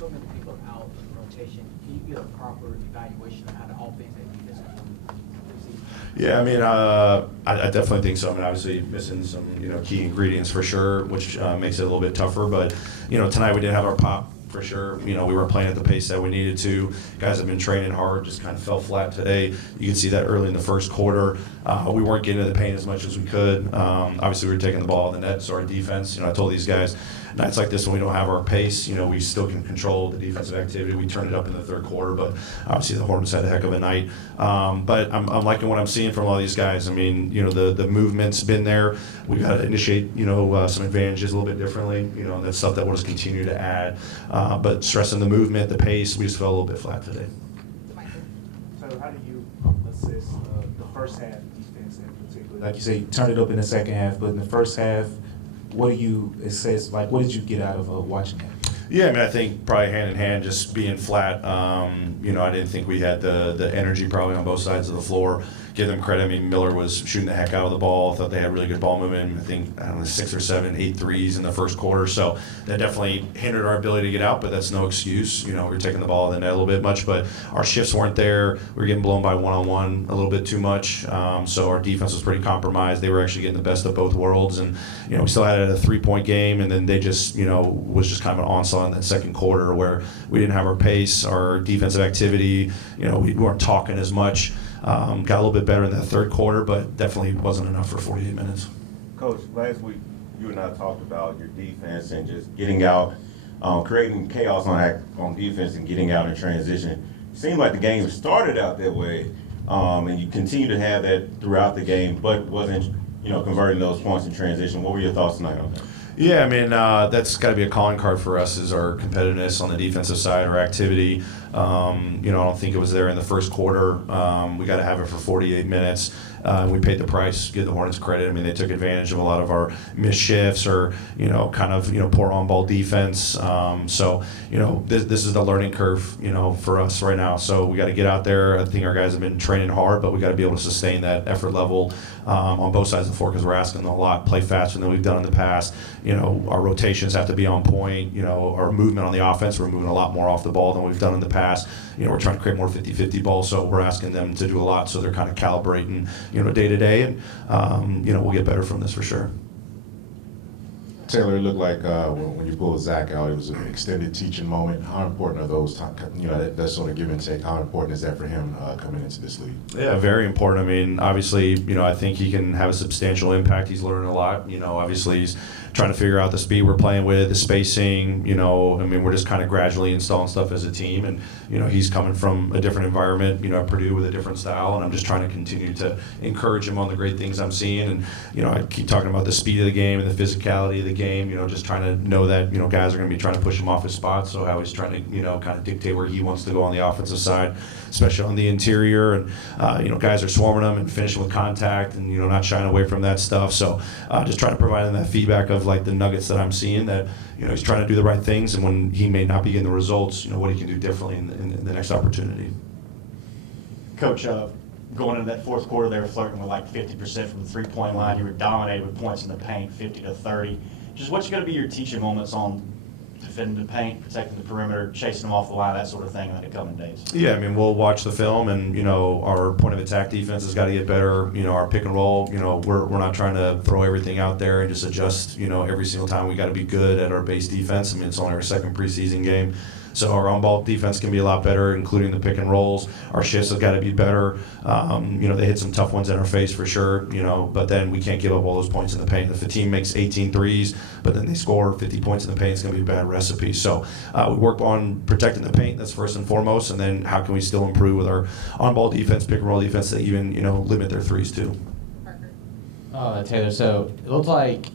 so many people out of the rotation, can you get a proper evaluation of how the offense and defense are doing this season? Yeah, I mean, I definitely think so. I mean, obviously missing some, key ingredients for sure, which makes it a little bit tougher. But, tonight we didn't have our pop for sure. We weren't playing at the pace that we needed to. Guys have been training hard, just kind of fell flat today. You can see that early in the first quarter. We weren't getting to the paint as much as we could. Obviously, we were taking the ball in the net, so our defense, I told these guys, nights like this when we don't have our pace, we still can control the defensive activity. We turned it up in the third quarter, but obviously the Hornets had a heck of a night. But I'm liking what I'm seeing from all these guys. I mean, the movement's been there. We got to initiate, some advantages a little bit differently. And that's stuff that we'll just continue to add. But stressing the movement, the pace, we just fell a little bit flat today. So how do you assess the first half defense in particular? Like you say, you turned it up in the second half, but in the first half, what do you assess? Like, what did you get out of watching that? Yeah, I mean, I think probably hand in hand, just being flat. I didn't think we had the energy probably on both sides of the floor. Give them credit. I mean, Miller was shooting the heck out of the ball. I thought they had really good ball movement. I think, 6 or 7, 8 threes in the first quarter. So that definitely hindered our ability to get out, but that's no excuse. We were taking the ball in the net a little bit much, but our shifts weren't there. We were getting blown by one-on-one a little bit too much. So our defense was pretty compromised. They were actually getting the best of both worlds. And, we still had a 3-point game, and then they just, was just kind of an onslaught in that second quarter where we didn't have our pace, our defensive activity. We weren't talking as much. Got a little bit better in that third quarter, but definitely wasn't enough for 48 minutes. Coach, last week you and I talked about your defense and just getting out, creating chaos on defense and getting out in transition. It seemed like the game started out that way, and you continue to have that throughout the game, but wasn't converting those points in transition. What were your thoughts tonight on that? Yeah, I mean, that's got to be a calling card for us is our competitiveness on the defensive side, our activity. I don't think it was there in the first quarter. We got to have it for 48 minutes. We paid the price, give the Hornets credit. I mean, they took advantage of a lot of our missed shifts or, poor on-ball defense. This is the learning curve, for us right now. So we got to get out there. I think our guys have been training hard, but we got to be able to sustain that effort level on both sides of the floor because we're asking a lot, play faster than we've done in the past. Our rotations have to be on point. Our movement on the offense, we're moving a lot more off the ball than we've done in the past. We're trying to create more 50-50 balls, so we're asking them to do a lot, so they're kind of calibrating, day to day, and we'll get better from this for sure. Taylor, it looked like when you pulled Zach out, it was an extended teaching moment. How important are those, that sort of give and take? How important is that for him coming into this league? Yeah, very important. I mean, obviously, I think he can have a substantial impact. He's learning a lot. Obviously, he's trying to figure out the speed we're playing with, the spacing. We're just kind of gradually installing stuff as a team. And, he's coming from a different environment, at Purdue with a different style. And I'm just trying to continue to encourage him on the great things I'm seeing. And, I keep talking about the speed of the game and the physicality of the game, just trying to know that, guys are going to be trying to push him off his spot. So how he's trying to, kind of dictate where he wants to go on the offensive side, especially on the interior. And, guys are swarming him and finishing with contact and, not shying away from that stuff. So just trying to provide him that feedback of like the nuggets that I'm seeing that, he's trying to do the right things. And when he may not be getting the results, what he can do differently in the next opportunity. Coach, going into that fourth quarter, they were flirting with like 50% from the three-point line. You were dominated with points in the paint, 50-30. Just what's going to be your teaching moments on defending the paint, protecting the perimeter, chasing them off the line, that sort of thing in the coming days? Yeah, we'll watch the film, and our point of attack defense has got to get better. Our pick and roll, we're not trying to throw everything out there and just adjust. Every single time we got to be good at our base defense. It's only our second preseason game. So our on-ball defense can be a lot better, including the pick and rolls. Our shifts have got to be better. They hit some tough ones in our face for sure, but then we can't give up all those points in the paint. If a team makes 18 threes, but then they score 50 points in the paint, it's going to be a bad recipe. So we work on protecting the paint, that's first and foremost, and then how can we still improve with our on-ball defense, pick and roll defense that even, limit their threes too. Taylor, so it looked like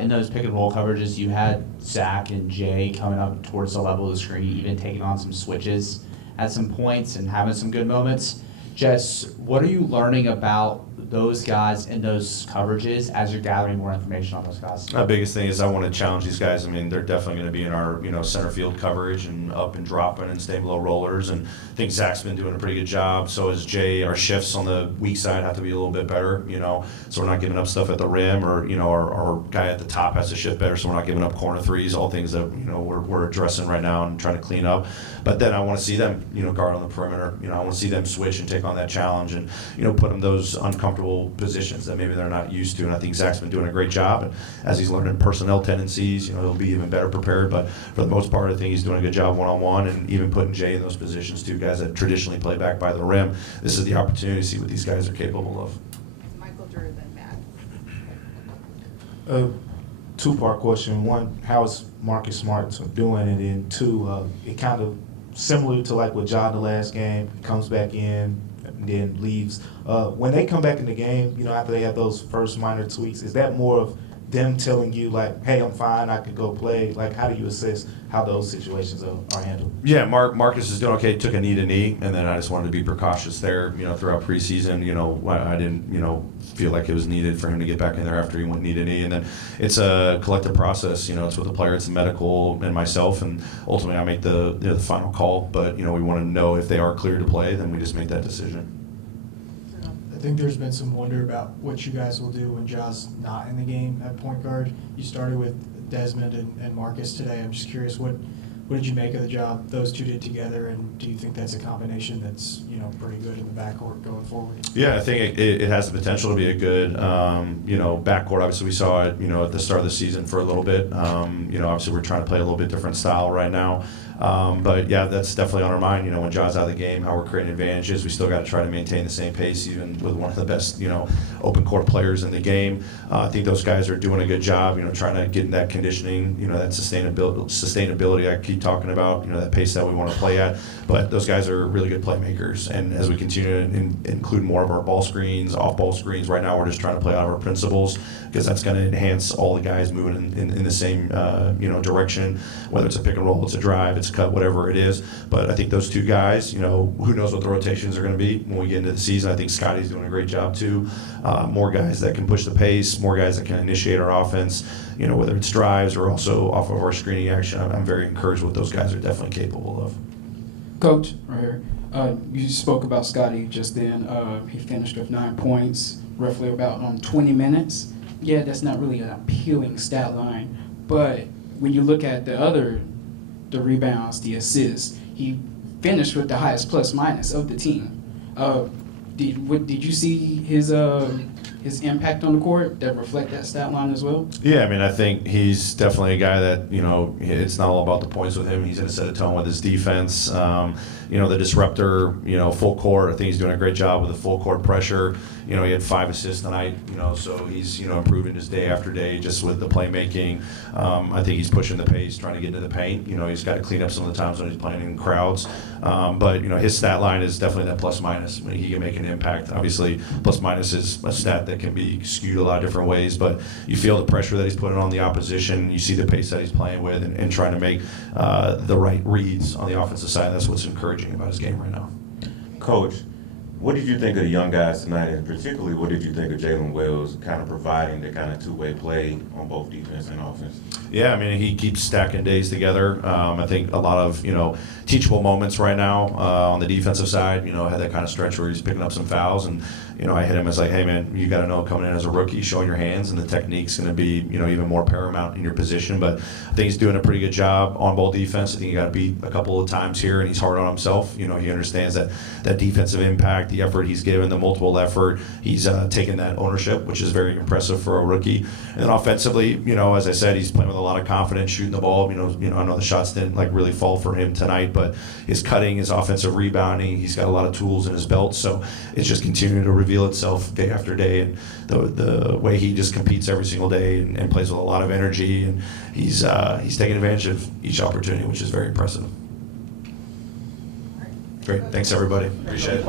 in those pick and roll coverages, you had Zach and Jay coming up towards the level of the screen, even taking on some switches at some points and having some good moments. Jess, what are you learning about those guys in those coverages as you're gathering more information on those guys? My biggest thing is I want to challenge these guys. I mean, they're definitely going to be in our, center field coverage and up and dropping and staying below rollers. And I think Zach's been doing a pretty good job. So has Jay. Our shifts on the weak side have to be a little bit better, so we're not giving up stuff at the rim, or, our guy at the top has to shift better, so we're not giving up corner threes, all things that, we're addressing right now and trying to clean up. But then I want to see them, guard on the perimeter. I want to see them switch and take on that challenge and, put them those uncomfortable positions that maybe they're not used to. And I think Zach's been doing a great job. And as he's learning personnel tendencies, he'll be even better prepared. But for the most part, I think he's doing a good job one-on-one, and even putting Jay in those positions too, guys that traditionally play back by the rim. This is the opportunity to see what these guys are capable of. Michael, Drew, then Matt. Two-part question. One, how is Marcus Smart doing? And then two, it kind of similar to like with John the last game, comes back in and then leaves. When they come back in the game, after they have those first minor tweaks, is that more of them telling you like, hey, I'm fine, I could go play? Like, how do you assess how those situations are handled? Yeah, Marcus is doing okay. Took a knee to knee, and then I just wanted to be precautious there. Throughout preseason, I didn't, feel like it was needed for him to get back in there after he went knee to knee. And then it's a collective process. It's with the player, it's the medical, and myself, and ultimately I make the final call. But we want to know if they are clear to play, then we just make that decision. I think there's been some wonder about what you guys will do when Ja's not in the game at point guard. You started with Desmond and Marcus today. I'm just curious, what did you make of the job those two did together, and do you think that's a combination that's pretty good in the backcourt going forward? Yeah, I think it has the potential to be a good backcourt. Obviously, we saw it at the start of the season for a little bit. Obviously we're trying to play a little bit different style right now. But yeah, that's definitely on our mind. When Ja's out of the game, how we're creating advantages. We still got to try to maintain the same pace, even with one of the best, open court players in the game. I think those guys are doing a good job, trying to get in that conditioning, that sustainability I keep talking about, that pace that we want to play at. But those guys are really good playmakers. And as we continue to include more of our ball screens, off-ball screens, right now we're just trying to play out of our principles, because that's going to enhance all the guys moving in the same, direction, whether it's a pick and roll, it's a drive, it's a cut, whatever it is. But I think those two guys, who knows what the rotations are going to be when we get into the season. I think Scotty's doing a great job too. More guys that can push the pace, more guys that can initiate our offense, whether it's drives or also off of our screening action. I'm very encouraged what those guys are definitely capable of. Coach, right here. You spoke about Scotty just then. He finished with 9 points, roughly about 20 minutes. Yeah, that's not really an appealing stat line, but when you look at the rebounds, the assists, he finished with the highest plus-minus of the team. Did you see his impact on the court that reflect that stat line as well? Yeah, I think he's definitely a guy that, it's not all about the points with him. He's going to set a tone with his defense. The disruptor, full court. I think he's doing a great job with the full court pressure. He had 5 assists tonight, so he's, improving his day after day just with the playmaking. I think he's pushing the pace, trying to get into the paint. He's got to clean up some of the times when he's playing in crowds. But his stat line is definitely that plus-minus. He can make an impact. Obviously, plus-minus is a stat that can be skewed a lot of different ways, but you feel the pressure that he's putting on the opposition. You see the pace that he's playing with and trying to make the right reads on the offensive side. That's what's encouraging about his game right now. Coach, what did you think of the young guys tonight, and particularly what did you think of Jalen Wells kind of providing the kind of two-way play on both defense and offense? Yeah, he keeps stacking days together. I think a lot of, teachable moments right now on the defensive side, had that kind of stretch where he's picking up some fouls, and, I hit him as like, hey, man, you got to know coming in as a rookie, showing your hands, and the technique's going to be, even more paramount in your position. But I think he's doing a pretty good job on ball defense. I think he got beat a couple of times here, and he's hard on himself. He understands that defensive impact, the effort he's given, the multiple effort. He's taken that ownership, which is very impressive for a rookie. And then offensively, as I said, he's playing with a lot of confidence, shooting the ball. I know the shots didn't really fall for him tonight, but his cutting, his offensive rebounding, he's got a lot of tools in his belt. So it's just continuing to reveal itself day after day, and the way he just competes every single day and plays with a lot of energy, and he's taking advantage of each opportunity, which is very impressive. Great, thanks everybody. Appreciate it.